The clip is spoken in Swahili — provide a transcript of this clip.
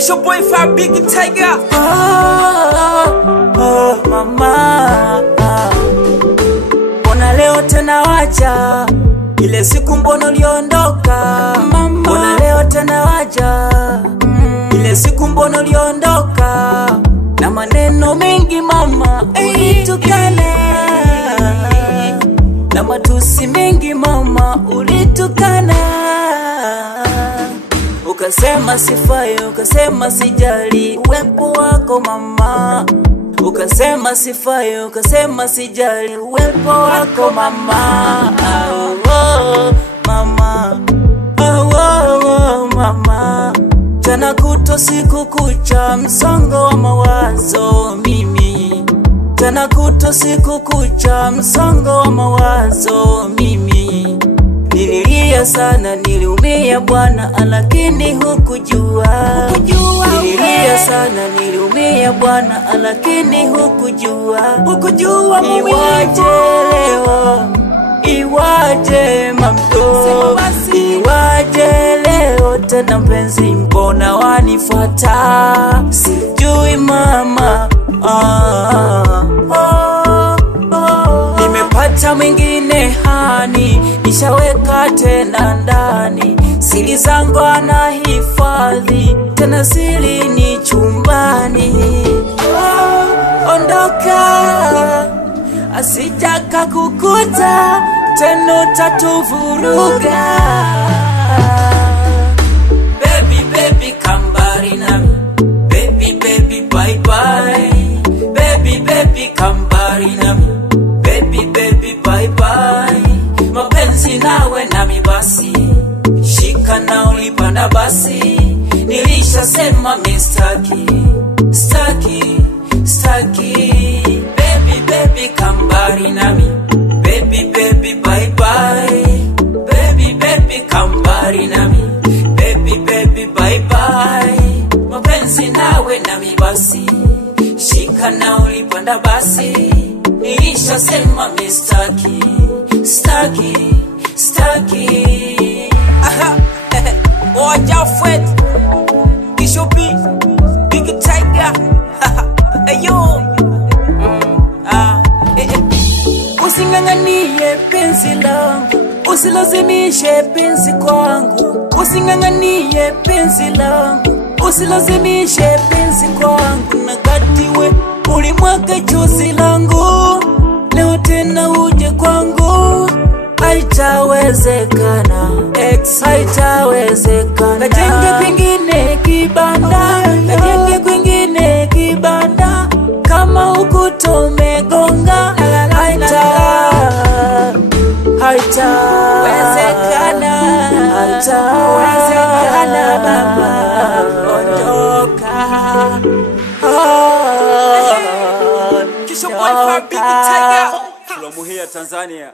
Kiss your boy Fire Big Tiger. Mama, mbona leo tena waja? Ile siku mbona uliondoka? Mbona leo tena waja? Ile siku mbona uliondoka? Na maneno mengi mama ulitukana, na matusi mengi mama ulitukana. Ukasema sifai, ukasema sijali uwepo wako mama. Ukasema sifai, ukasema sijali uwepo wako mama. Mama, mama. Jana kutwa siku kucha msongo wa mawazo mimi. Jana kutwa siku kucha msongo wa mawazo mimi. Nililia sana, niliumia bwana, lakini hukujua. Nililia sana, niliumia bwana, lakini hukujua. Iwaje leo, iwaje mamdo, iwaje leo tena mpenzi mbona wanifuata? Sijui mama, nimepata mwingine hani, nishaweka tena ndani. Siri zangu anahifadhi, tena siri ni chumbani. Ondoka, asijaka kukuta tena tatuvuruga. Baby, baby, kambari nami. Baby, baby, bye bye. Baby, baby, kambari nami. Baby, baby, bye bye. Mapenzi nawe nami basi, shika na ulipanda basi. Nilishasema mistaki, staki, staki. Baby, baby, kambari nami. Baby, baby, bye bye. Baby, baby, kambari nami. Baby, baby, bye bye. Mapenzi nawe nami basi, shika na ulipanda basi. Nilishasema mistaki, staki, staki. Oja Fred, Kiss your boy Big Tiger. Ayo. Usinganganie penzi langu, usilazimishe penzi kwangu. Usinganganie penzi langu, usilazimishe penzi kwangu. Nakatiwe ulimwaga chozi langu, leo tena uje kwangu. Haitawezekana, haitawezekana. Kajenge kwingine kibanda, kajenge kwingine kibanda. Kama ukuta umegonga, haitawezekana, haitawezekana mama. Ondoka, Kiss your boy Fire Big Tiger. From here Tanzania.